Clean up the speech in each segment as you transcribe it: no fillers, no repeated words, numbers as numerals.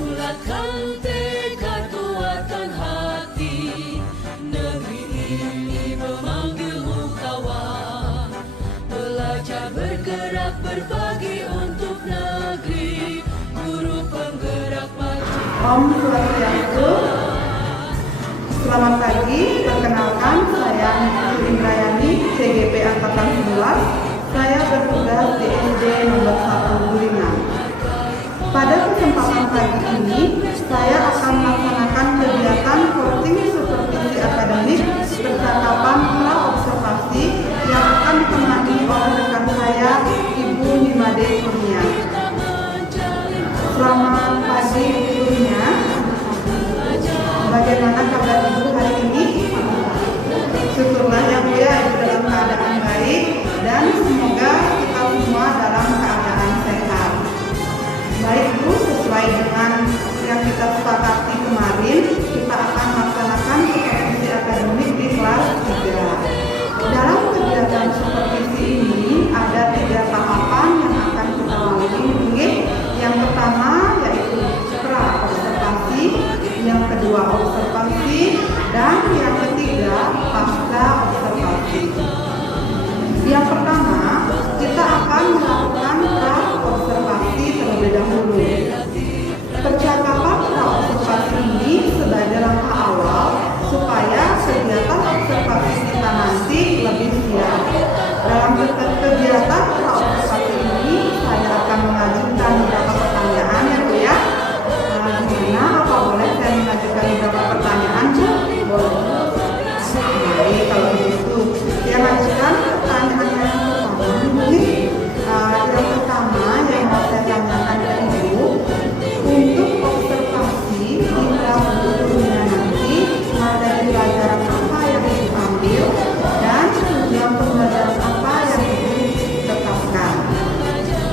Bulatkan tekad, kuatkan hati, negeri ini memanggilmu kawan. Belajar bergerak berbagi untuk negeri, guru penggerak maju. Om Swastiastu. Selamat pagi, perkenalkan saya Niki Indrayani, CGP Angkatan 11. Saya bertugas di SD nomor 1 Guringan. Pada kesempatan pagi ini, saya akan melaksanakan kegiatan coaching supervisi akademik percakapan pra-observasi yang akan ditemani oleh rekan saya, Ibu Nimade Kurnia. Selamat pagi, Ibunya. Bagaimana kabar Ibu hari ini? Syukurlah ya Bu ya, Ibu dalam keadaan baik dan semoga kita semua dalam keadaan sehat. Baik Bu, sesuai dengan yang kita sepakati kemarin, kita akan melaksanakan supervisi akademik di kelas 3. Dalam kegiatan supervisi ini ada 3 tahapan yang akan kita lalui. Yang pertama yaitu pra-observasi, yang kedua observasi, dan yang ketiga pasca observasi. Yang pertama, kita akan melakukan pra-observasi terlebih dahulu. Percakapan pra-observasi ini sebagai langkah awal supaya kegiatan observasi kita nanti lebih siap. Dalam kegiatan pra-observasi ini, saya akan mengajukan beberapa pertanyaan ya Bu ya. Gimana? Apa boleh saya mengajukan beberapa pertanyaan Bu? Boleh. Baik, kalau begitu saya mengajukan pertanyaan yang pertama. Yang pertama yang mau saya tanyakan ke Ibu, untuk observasi di kelas gurunya nanti materi pelajaran apa yang Ibu ambil dan tujuan pembelajaran apa yang Ibu tetapkan.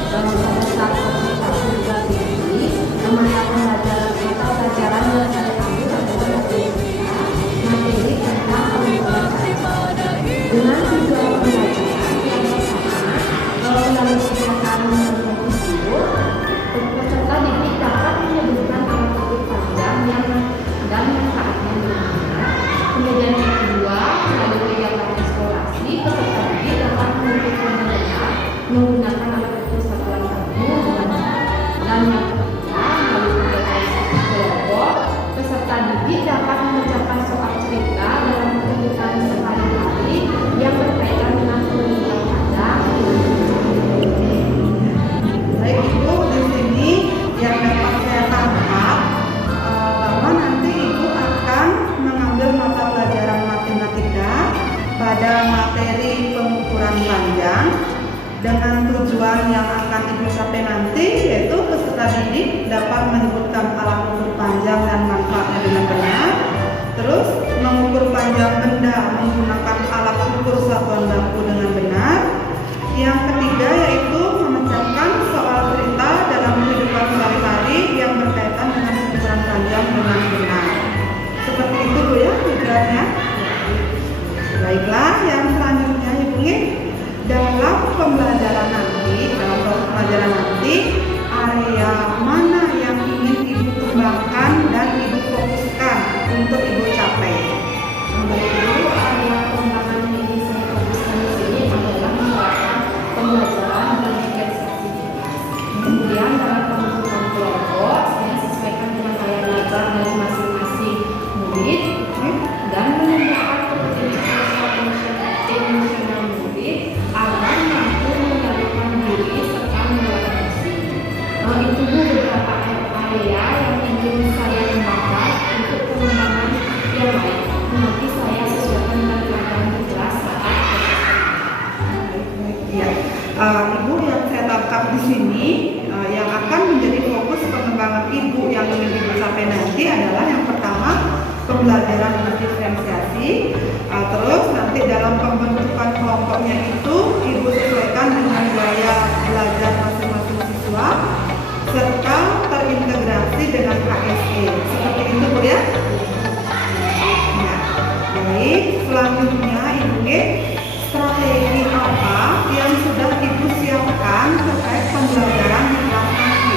Pada saat observasi di ini, mata pelajaran atau pelajaran yang saya ambil adalah materi tentang pembelajaran dengan tujuan pembelajaran yang pertama melalui kegiatan membentuk guru, peserta didik dapat menyebutkan alat tulis panjang yang dan manfaatnya bagaimana. Kemudian yang kedua, melalui kegiatan eksplorasi, peserta didik dapat menentukan benar menggunakan alat tulis satuan satu dan yang ketiga, melalui kegiatan kelompok, peserta didik dapat mengerjakan soal cerita dalam kehidupan sehari-hari yang berkaitan dengan pendidikan panjang. Baik Ibu, di sini yang dapat saya tangkap bahwa nanti Ibu akan mengambil mata pelajaran matematika pada materi pengukuran panjang dengan tujuan yang akan Ibu capai nanti, yaitu peserta didik dapat menyebutkan alat ukur panjang dan manfaatnya dengan benar. Terus mengukur panjang benda menggunakan alat ukur satuan baku dengan benar. Yang ketiga yaitu memecahkan soal cerita dalam kehidupan sehari-hari yang berkaitan dengan ukuran panjang dengan benar. Seperti itu Bu ya tujuannya. Baiklah, yang selanjutnya Ibu, dalam pembelajaran nanti, area mana yang ingin Ibu kembangkan dan Ibu fokuskan untuk Ibu capai? Dulu area pengembangan yang ingin saya fokuskan di sini adalah menerapkan pembelajaran berbagai aktivitas. Kemudian dalam pembentukan kelompok, saya sesuaikan dengan gaya belajar dari masing-masing murid dan menunjukkan kepentingan emosional murid agar mampu mengendalikan diri serta mengelola. Itu beberapa area yang ingin saya kembangkan untuk pengembangan yang baik. Nanti saya sesuaikan dengan keadaan di kelas saat Ya, Ibu, yang saya tangkap di sini yang akan menjadi fokus pengembangan Ibu yang ingin Ibu capai nanti adalah yang pertama pembelajaran berdiferensiasi. Terus nanti dalam pembentukan kelompoknya itu Ibu sesuaikan dengan gaya belajar masing-masing siswa serta terintegrasi dengan KSE. Seperti itu Bu ya. Nah, baik, selanjutnya Ibu, strategi apa yang sudah Ibu siapkan terkait pembelajaran di kelas nanti?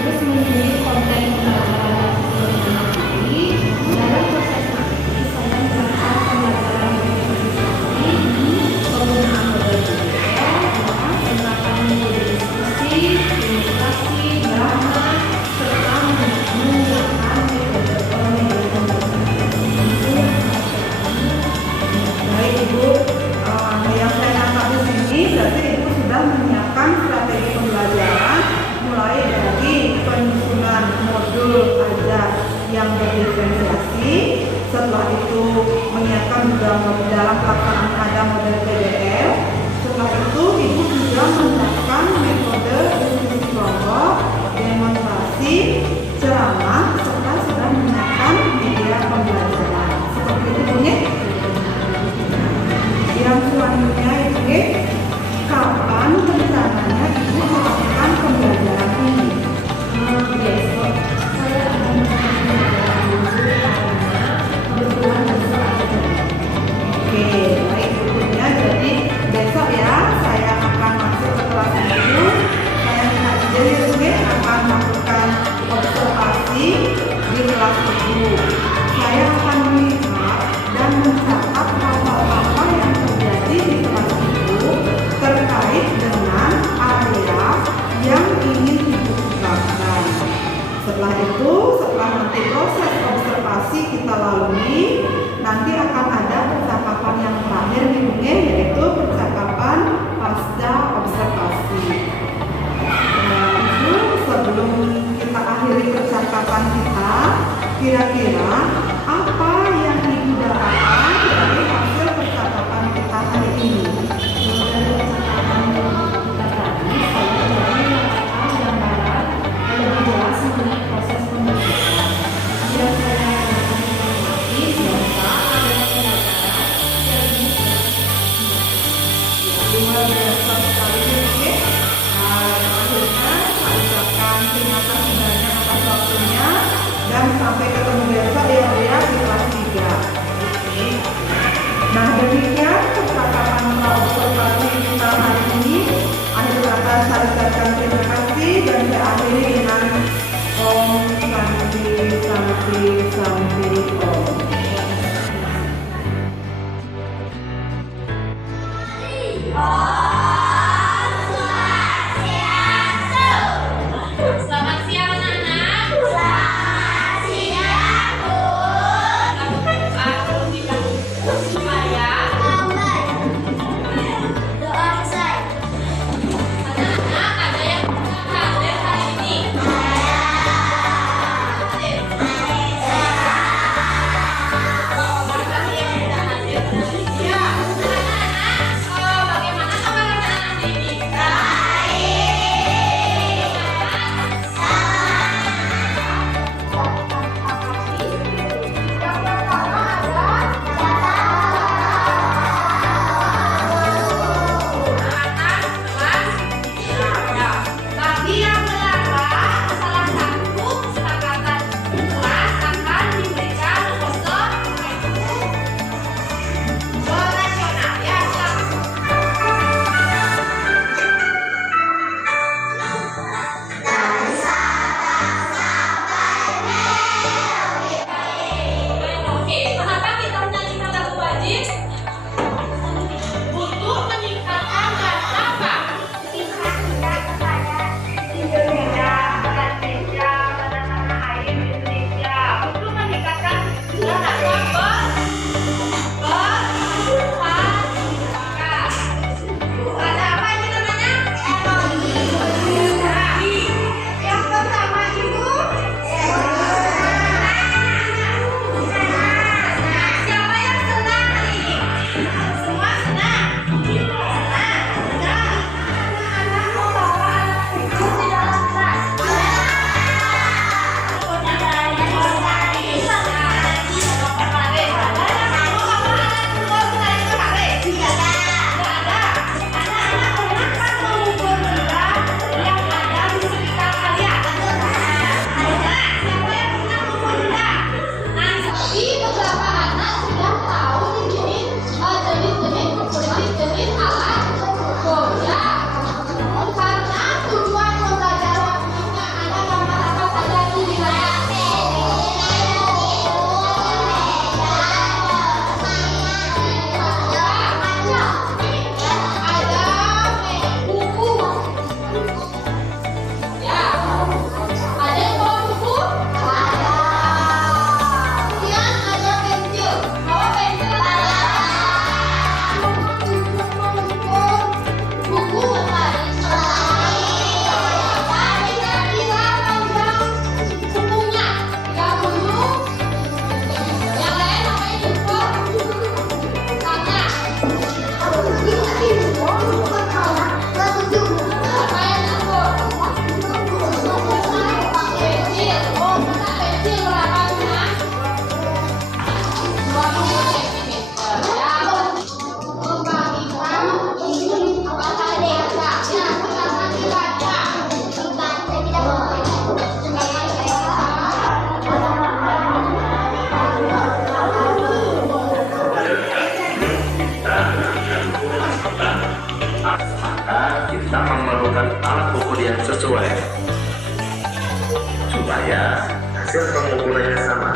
Terus memilih konten pembelajaran nanti dalam proses nanti saya melakukan pembelajaran berdiferensiasi, penggunaan model PBL, penerapan metode diskusi, ilustrasi, drama, serta menggunakan metode penilaian Baik Ibu, yang saya tangkap di sini berarti Ibu sudah menyiapkan strategi pembelajaran mulai dari penyusunan modul ajar yang berdiferensiasi. Setelah itu menyiapkan juga dalam pelaksanaan ada model PBL. Setelah itu Ibu juga menerapkan metode diskusi kelompok, demonstrasi, ceramah, serta sudah menyiapkan media pembelajaran. Seperti itu bunyi. Yang selanjutnya Ibu, kapan rencananya Ibu melakukan pembelajaran ini? besok saya akan kebetulan besok ada Oke, baik Ibunya. Jadi besok ya saya akan masuk ke kelas Ibu. Saya minta izin Ibu akan melakukan observasi di kelas Ibu. Saya akan melihat dan mencatat hal-hal yang terjadi di kelas Ibu terkait dengan area yang ingin Ibu kembangkan. Setelah itu, setelah nanti proses observasi kita lalui, nanti akan ada percakapan yang terakhir nih Bu, yaitu percakapan pasca observasi. Nah, Ibu, sebelum kita akhiri percakapan kita, kira-kira apa yang Ibu dapatkan dari hasil percakapan kita hari ini? dari percakapan kita tadi saya jadi mendapatkan gambaran yang lebih jelas mengenai proses pembentukan. Yang saya informasi bahwa ada pembelajaran yang Luar biasa sekali Bu. Akhirnya saya ucapkan terima kasih banyak atas waktunya dan sampai ketemu besok ya Bu ya di kelas 3. Nah, demikian percakapan observasi kita hari ini. Akhir kata saya ucapkan terima kasih dan saya akhiri dengan Om Santi Santi Santi Om. Selamat siang anak-anak. Selamat siang Bu. Aku tidak supaya Doa selesai. anak-anak ada yang hadir hari ini. tak memerlukan alat ukur yang sesuai supaya hasil pengukurannya sama.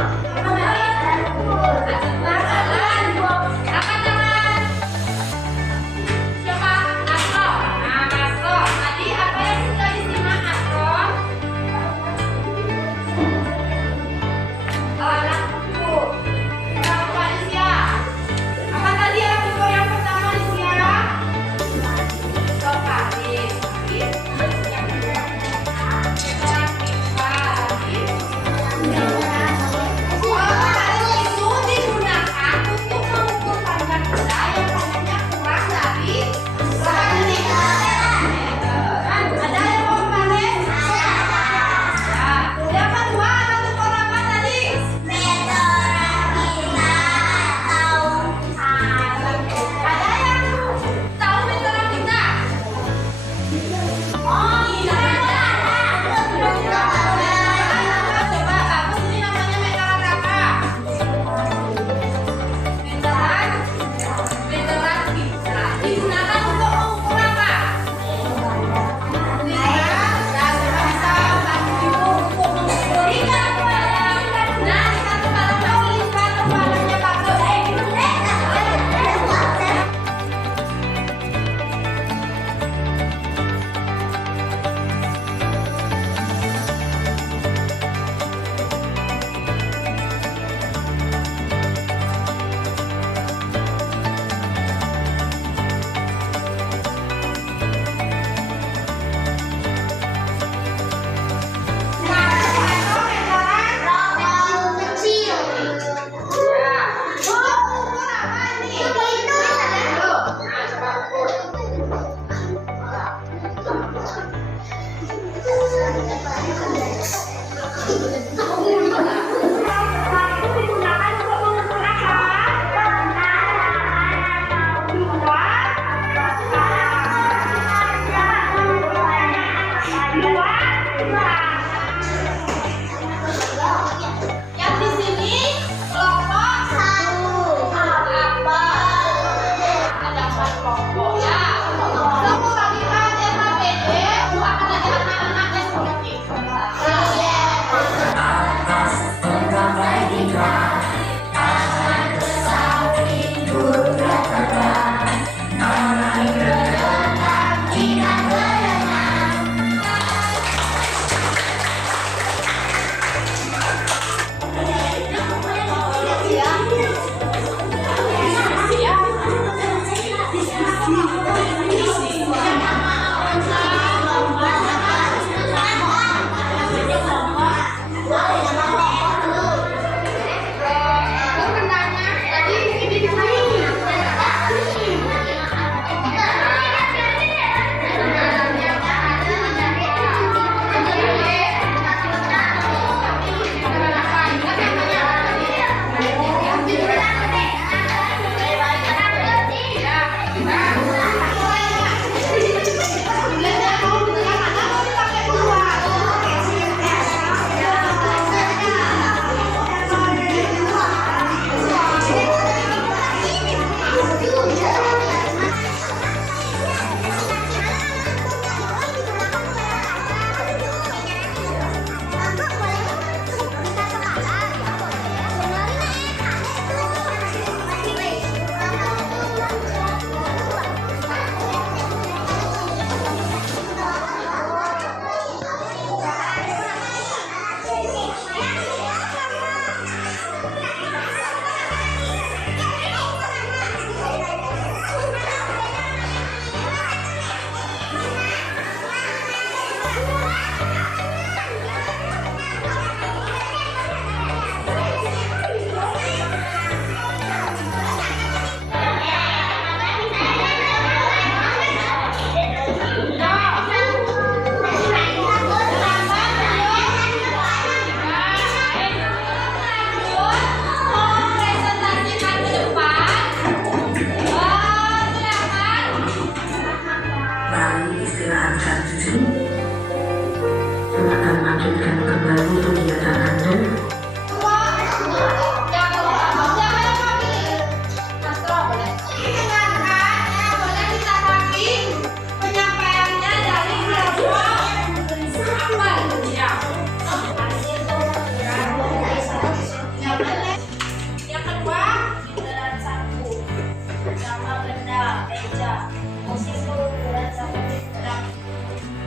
Penyampaian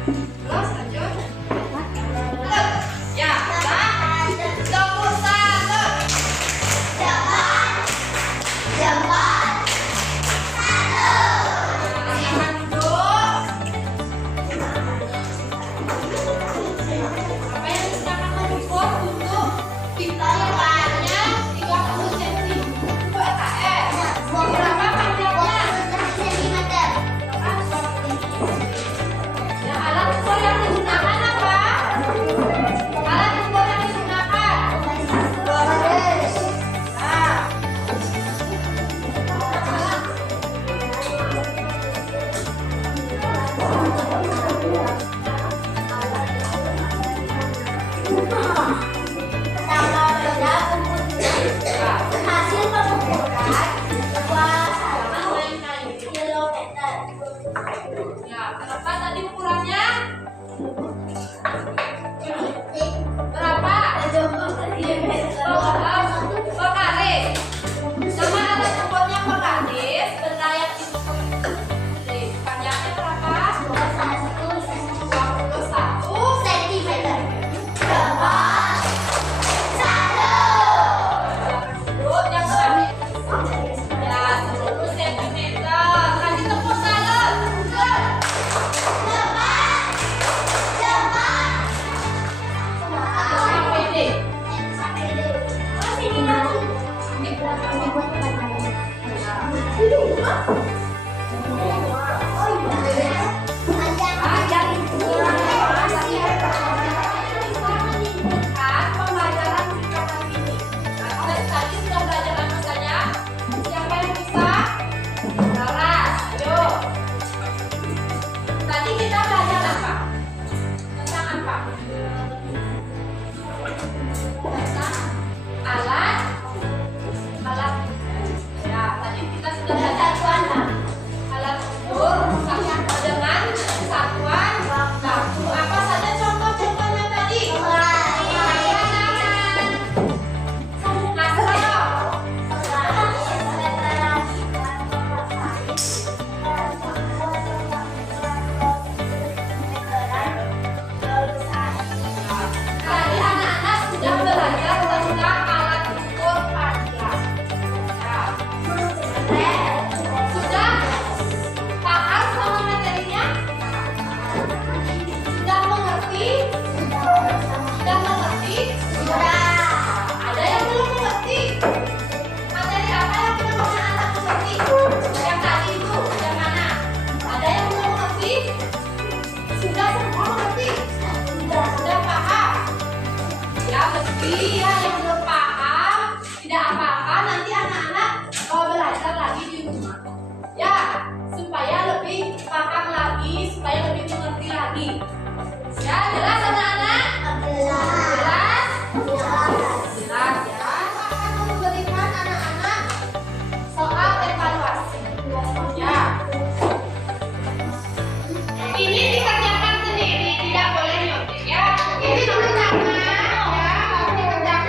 Terus lanjut. Ya, 21. Silakan duduk. Apa yang disiapkan untuk untuk kita yang lainnya 30 cm. Itu SKS. Berapa panjangnya? Ya, alat ukur yang digunakan apa? Alat ukur yang digunakan. Nah. Ya, berapa tadi ukurannya? Berapa? Pekaris. Sama alat ukurnya pekaris, benda yang panjangnya berapa? 21 cm. Yang ya 10 cm. Kasih tepuk tangan. Tadi kita belajar apa? Tentang apa? Tentang alat ya tadi kita sudah belajar alat ukur dengan satuan waktu. Apa saja contoh-contohnya tadi? Tadi anak-anak sudah belajar tentang alat ukur panjang. Sudah paham sama materinya? Sudah mengerti? Sudah mengerti? Ada yang belum mengerti? Materi apa yang belum anak mengerti? Yang tadi itu, yang mana? Ada yang belum mengerti? Sudah semua mengerti? Sudah paham? Ya, meski ya yang belum paham, tidak apa-apa, nanti anak-anak belajar lagi di rumah. Ya, supaya lebih paham lagi, supaya lebih mengerti lagi. Ya, jelas anak-anak? Jelas? Jelas ya. Akan memberikan anak-anak soal evaluasi. Ya. Ini dikerjakan sendiri, tidak boleh nyontek ya. Ini dikerjakan ya, harus dikerjakan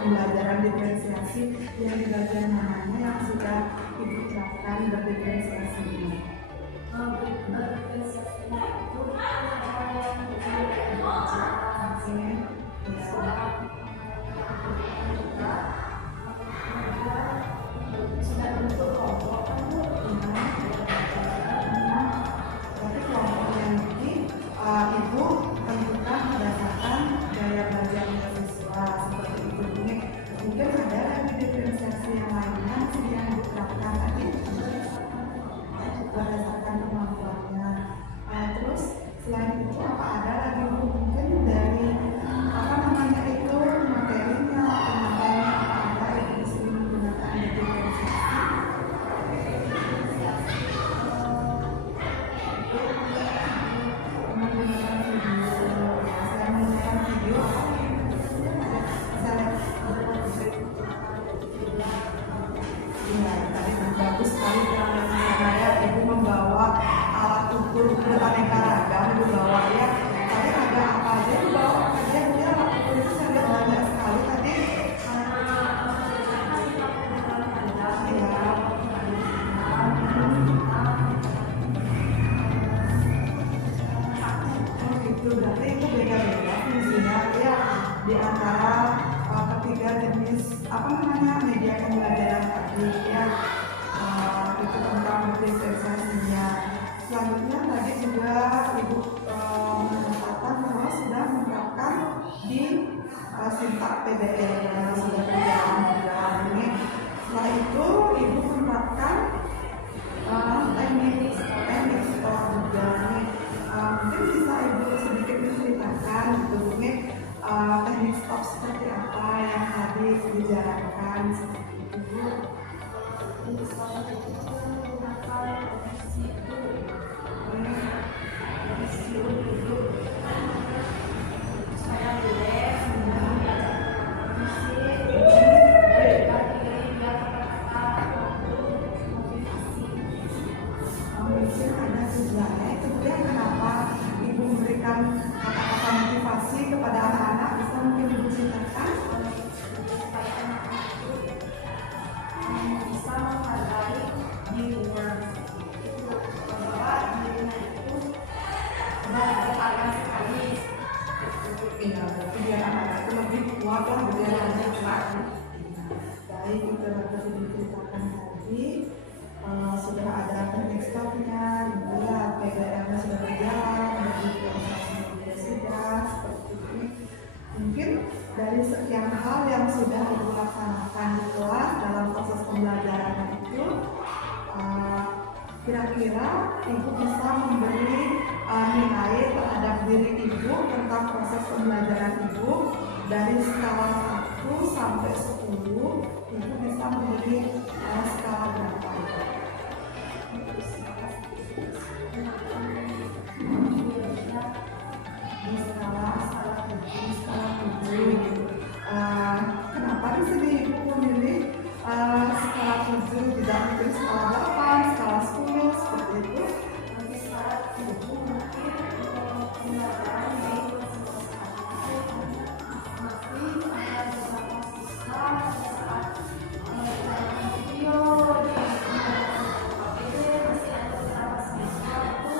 pembelajaran diferensiasi yang di bagian mananya yang sudah Ibu terapkan berdiferensiasinya? Tapi kelompoknya ini Ibu tentukan berdasarkan gaya belajarnya siswa seperti itu. Mungkin ada lagi diferensiasi yang lainnya yang diterapkan tadi berdasarkan kemampuannya. Terus selain itu apa ada lagi mungkin dari apa namanya itu materinya, penyelesaiannya apa ada Ibu sering menggunakan diferensiasi? Menggunakan video, ya, tadi bagus sekali saya Ibu membawa alat ukur beraneka ragam, Ibu bawa ya. Tadi ada apa aja Ibu bawa? Tadi ya alat ukur itu saya lihat banyak sekali tadi. Itu berarti itu beda-beda fungsinya ya di antara ketiga jenis apa namanya media pembelajaran tadi ya. Itu tentang diferensiasinya. Selanjutnya tadi juga Ibu mencatat bahwa sudah menerapkan di sintak PDE yang sudah berjalan bulan ini. Setelah itu Ibu menerapkan teknik stop juga nih. Mungkin bisa Ibu sedikit menceritakan gitu mungkin teknik stop seperti apa yang tadi dijalankan seperti itu. Mungkin ada tujuannya, kemudian kenapa Ibu memberikan kata-kata motivasi kepada anak-anak, bisa mungkin Ibu ceritakan? Bisa menghargai dirinya, bahwa dirinya itu berharga sekali. Iya, berarti biar anak-anak itu lebih kuat lah, biar anak kuat. Baik, itu dapat diceritakan tadi. Sudah ada teknik stopnya, dimulai PDM-nya sudah berjalan, diferensiasinya juga sudah seperti ini. Mungkin dari sekian hal yang sudah Ibu laksanakan di kelas dalam proses pembelajaran itu, kira-kira Ibu bisa memberi nilai terhadap diri Ibu tentang proses pembelajaran Ibu dari skala 1 sampai 10. Ibu bisa memberi skala berapa? Di skala 7. Kenapa di sini Ibu memilih skala 7 tidak memilih skala 8, skala 10 seperti itu? Ibu mungkin pembelajaran di masih ada beberapa siswa saat video di masih ada beberapa siswa itu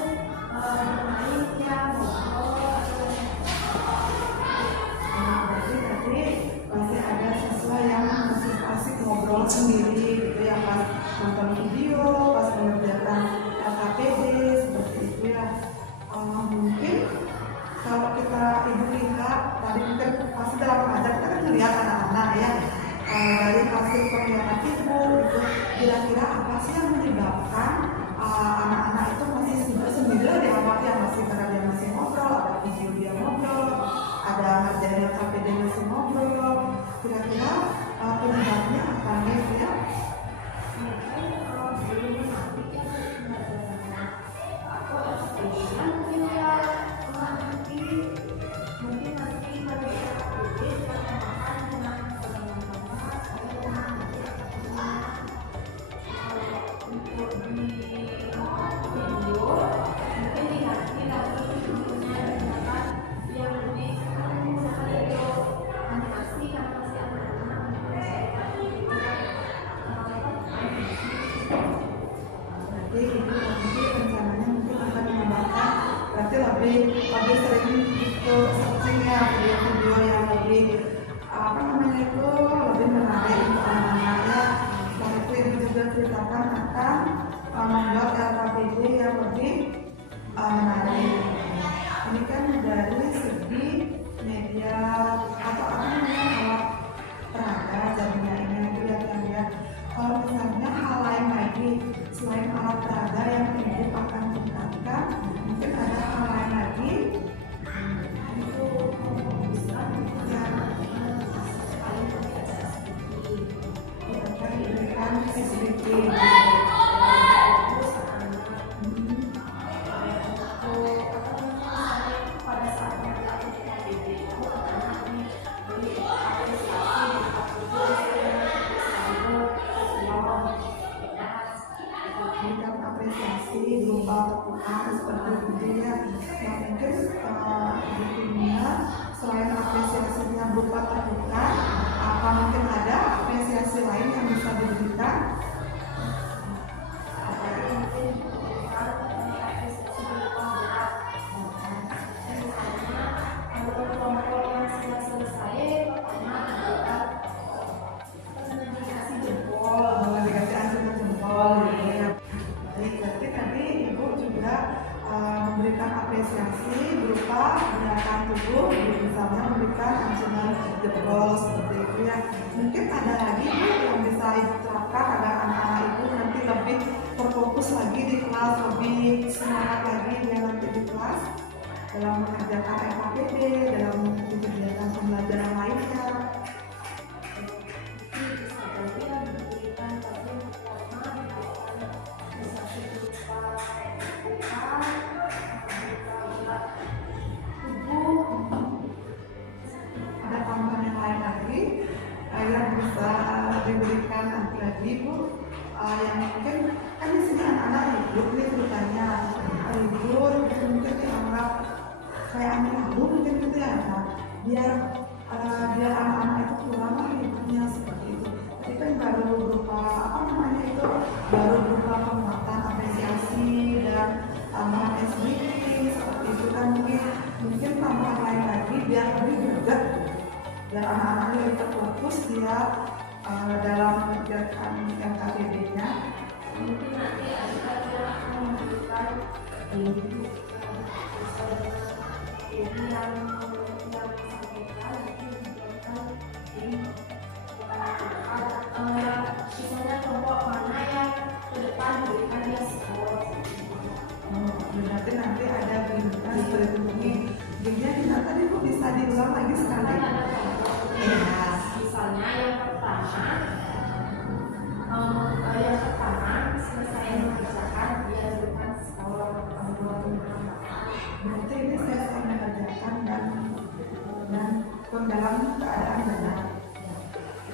bermain ya ngobrol. Berarti tadi masih ada siswa yang masih asik ngobrol sendiri gitu ya, pas nonton video, pas mengerjakan KPD seperti itu ya. Mungkin kalau Ibu lihat tadi mungkin pasti dalam mengajar kita kan melihat anak-anak ya, dari hasil penglihatan Ibu itu kira-kira apa sih yang menyebabkan anak-anak itu masih sendiri di awal ya, masih karena dia masih ngobrol, ada video dia ngobrol, ada ngerjain KPD masih ngobrol. Kira-kira penyebabnya apa nih ya? Mungkin kalau belum nanti kan pembelajarannya atau eksperimen mungkin ya mungkin nanti kalau bisa aktif pertemuan dengan teman-teman kalau untuk di video mungkin diganti lagi videonya dengan yang lebih video animasi karena masih anak-anak memberikan SBK. Memberikan apresiasi berupa tepukan seperti itu ya. Yang mungkin berikutnya selain apresiasinya berupa tepukan, apa mungkin ada apresiasi lain yang bisa diberikan? Dikasih acungan jempol gitu ya. Baik, berarti tadi Ibu juga memberikan apresiasi berupa gerakan tubuh, misalnya memberikan acungan jempol seperti itu ya. Mungkin ada lagi Bu yang bisa Ibu terapkan agar anak-anak Ibu nanti lebih terfokus lagi di kelas, lebih semangat lagi dia nanti di kelas dalam mengerjakan LKPD, dalam kegiatan pembelajaran lainnya. Ada tambahan yang lain lagi yang bisa diberikan nanti lagi Bu, yang mungkin kan di sini anak-anak libur nih ceritanya, libur itu mungkin dianggap kayak aneh libur mungkin gitu ya. Nah, biar anak-anak itu kurang lah liburnya seperti itu. Tapi kan baru berupa baru berupa penguatan apresiasi dan tambahan SBK seperti itu kan mungkin tambahan lain lagi biar lebih greget, biar anak-anaknya lebih terfokus dia dalam mengerjakan LKPD-nya. Mungkin nanti ada yang memberikan yang misalnya kelompok mana yang ke depan berikan dia skor. Berarti nanti ada gimana seperti ini. Gimana tadi Bu bisa diulang lagi sekali? Ya, misalnya yang pertama selesai mengerjakan dia berikan skor. Berarti ini saya sedang mengerjakan dan dalam keadaan benar.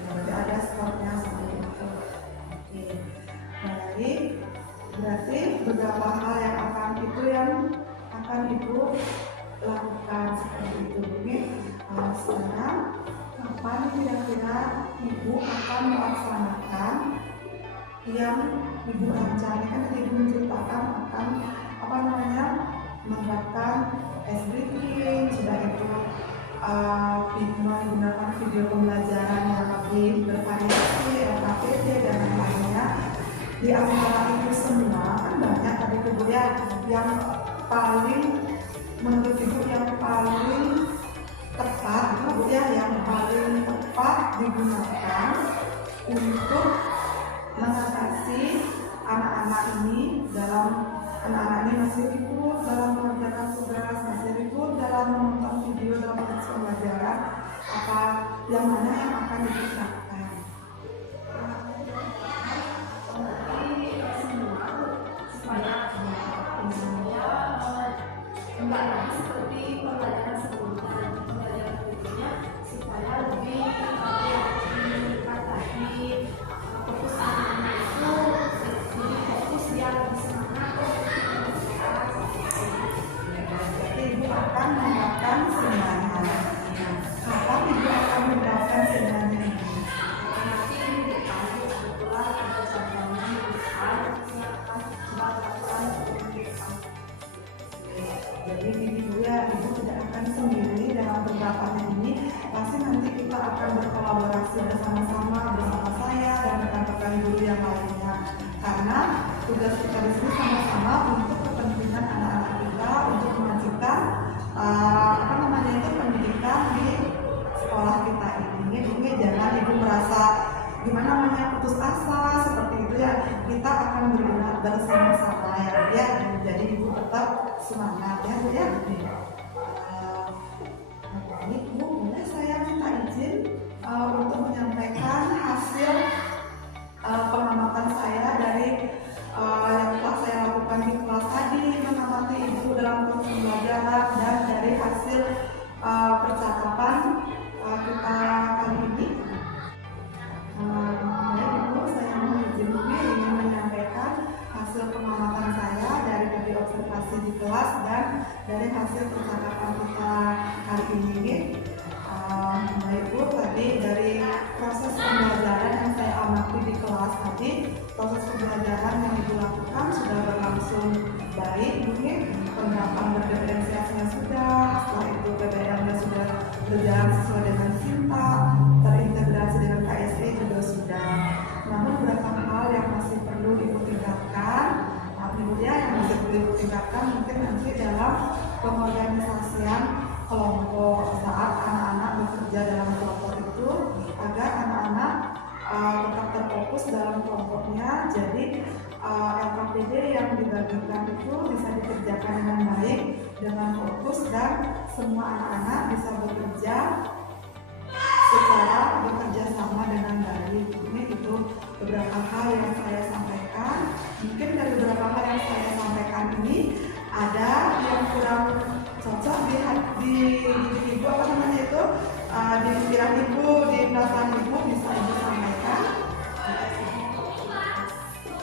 Berarti ada skornya seperti itu. Oke. Baik. Berarti beberapa hal yang akan Ibu lakukan seperti itu. Ini sekarang kapan kira-kira Ibu akan melaksanakan yang Ibu rencanakan? Ibu menceritakan akan menerapkan SBK, sudah itu menggunakan video pembelajaran yang lebih bervariasi, LKPD dan lain-lainnya. Di antara itu semua kan banyak tadi Bu ya, yang paling menurut Ibu yang paling tepat Bu ya, yang paling tepat digunakan untuk mengatasi anak-anak ini masih ribut dalam mengerjakan tugas, masih ribut dalam menonton video dalam proses pembelajaran, apa yang mana yang akan diterapkan? Enggak lagi seperti pembelajaran sebelumnya, pembelajaran berikutnya supaya lebih meningkat lagi fokus anak-anak itu lebih fokus dia lebih semangat. Jadi Ibu akan menerapkan semuanya. Kapan Ibu akan menerapkan semuanya ini? Nanti di depan kebetulan ada jadwalnya di depan, silakan coba lakukan di depan. Jadi Ibu ya, Ibu tidak akan sendiri dalam penerapan ini. Pasti nanti kita akan berkolaborasi bersama-sama saya dan rekan-rekan guru yang lainnya. Karena tugas kita di sini sama-sama untuk kepentingan anak-anak kita, untuk memajukan pendidikan di sekolah kita ini. Ini jangan Ibu merasa putus asa seperti itu ya. Kita akan bergerak bersama-sama ya. Jadi Ibu tetap semangat ya Bu ya. Baik Bu, boleh saya minta izin untuk menyampaikan hasil pengamatan Jadi proses pembelajaran yang Ibu lakukan sudah berlangsung baik, mungkin penerapan berdiferensiasinya sudah, setelah itu PBL-nya sudah berjalan sesuai dengan SINTA, terintegrasi dengan KSE juga sudah. Namun beberapa hal yang masih perlu Ibu tingkatkan, yang masih perlu Ibu tingkatkan mungkin nanti dalam pengorganisasian kelompok saat anak-anak bekerja dalam kelompok itu, agar anak-anak tetap terfokus dalam kelompoknya. Jadi LKPD yang dibagikan itu bisa dikerjakan dengan baik, dengan fokus, dan semua anak-anak bisa bekerja secara bekerja sama dengan baik. Ini itu beberapa hal yang saya sampaikan. Mungkin dari beberapa hal yang saya sampaikan ini ada yang kurang cocok di Ibu, apa namanya itu, di pikiran Ibu, di perasaan Ibu, bisa Ibu sampaikan.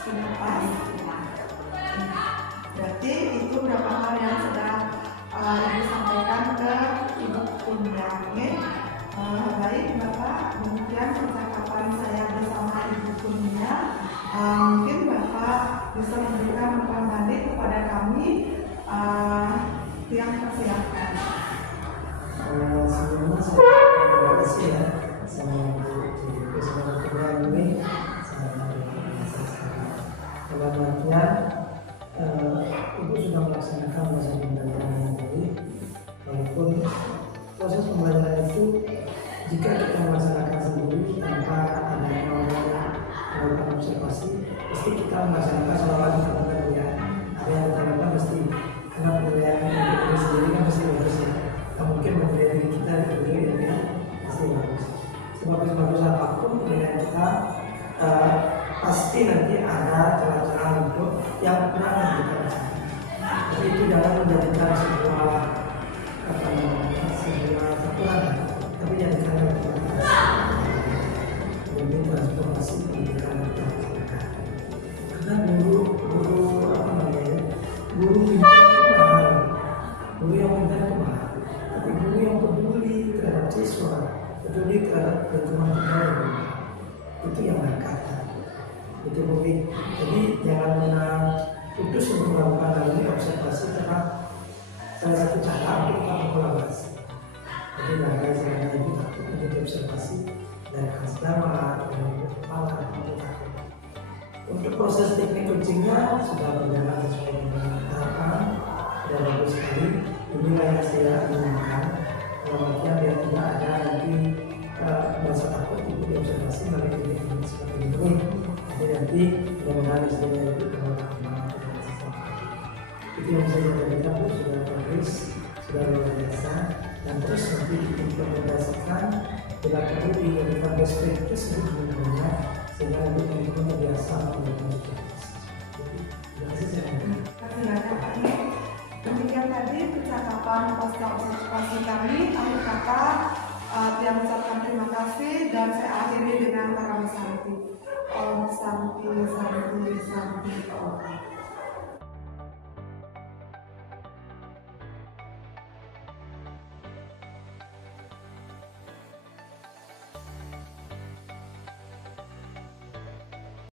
Sudah pas. Berarti itu beberapa hal yang sudah Ibu sampaikan ke Ibu Kurniawati. Baik Bapak, demikian percakapan saya bersama Ibu Kurniawati. Mungkin Bapak bisa memberikan umpan balik kepada kami yang persiapkan. Sebelumnya saya terima kasih ya sama Ibu sama program ini, sama dalam artian Ibu sudah melaksanakan proses pembelajaran yang baik, walaupun proses pembelajaran itu jika kita melaksanakan sendiri tanpa ada yang melakukan observasi, pasti kita melaksanakan seolah-olah kita benar ya. Ada yang kita pasti karena penilaian diri sendiri kan pasti bagus ya. Nah, mungkin menilai diri kita itu ya pasti bagus. Sebagus-bagus apapun penilaian kita pasti nanti ada celah-celah untuk yang kurang yang kita lakukan. Jadi itu jangan menjadikan sebuah kekurangan, tapi jadikan ini transformasi pendidikan kita lakukan. Karena guru mahal, guru yang pintar itu mahal, tapi guru yang peduli terhadap siswa, peduli terhadap lingkungan kita itu yang berkata. Itu mungkin. Jadi jangan pernah putus untuk melakukan hal ini, observasi karena salah satu cara untuk kita berkolaborasi. Jadi dari saya itu takut menjadi observasi dari khasdama, dari kepala, untuk takut. Untuk proses teknik coachingnya sudah berjalan sesuai dengan harapan, sudah bagus sekali. Inilah yang saya inginkan. Kalau biar tidak ada nanti merasa takut untuk diobservasi oleh teknik seperti ini. Jadi nanti mudah-mudahan istilahnya itu kalau itu yang saya katakan sudah bagus, sudah luar biasa, dan terus nanti diimplementasikan bila perlu dijadikan best practice sebelumnya sehingga nanti teman-teman biasa melakukan observasi. Terima kasih saya. Demikian tadi percakapan pasca observasi kami. Akhir kata yang mengucapkan terima kasih dan saya akhiri dengan para Santi. Om Santi, Santi, Santi.